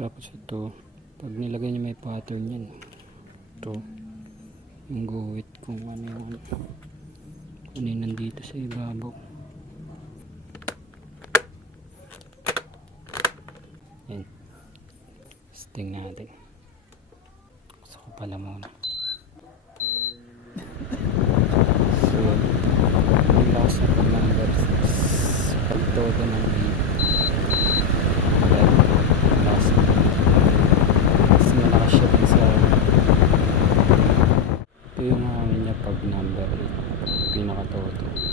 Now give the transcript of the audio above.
Tapos ito, pag nilagay niya may pattern yan. Ito, yung guhit kung ano yung nandito sa ibabaw. Yan. Sting natin. Gusto ko pala muna. So, yung last na pag number 6. Pagtoto ng last na. Kasi may nakaship sa ito yung hangin niya pag number 8. Pinakatoto.